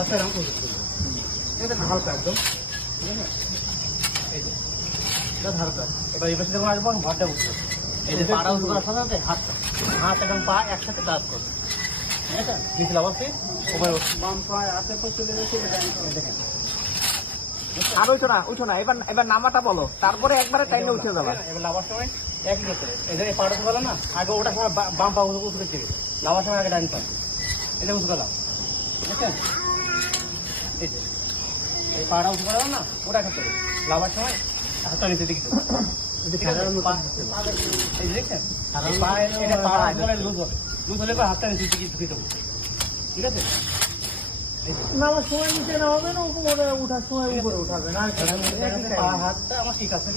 আস্তে এরকম করে দিতে এটা হালকা একদম, ঠিক আছে? এই যে এটা হালকা। এবার এবার যখন আসবো ঘরটা উঠবে, এই যে পাটা উঠে করার সাথে সাথে হাত এবং পা একসাথে কাজ করবে, ঠিক আছে? নিচে অবশ্যই উপরে বাম পা হাতে তো চলে গেছে, দেখেন। আর উঠো না, এবার নামাটা বলো, তারপরে একবারে টাইমে উঠে যাবে। এবার নামার সময় একই করতে হবে। এই যে পাটা উঠে গেল না, আগে ওটার সময় বাম পা উঠে দিবে, নামার সময় আগে ডান পা, এটা উঠে গেলাম, ঠিক আছে? এই যে এই পাটা উঠে গেল না, ওটা করতে হবে। নামার সময় হাতটা নিচে দিকে দেবো, এই দেখছেন? লুজ হলে হাতটা নিচে দিকে ঢুকে দেবো, ঠিক আছে? নামার সময় নিচে নামাবে না, উপরে উঠার সময় উপরে উঠাবে না। হাতটা আমার ঠিক আছে।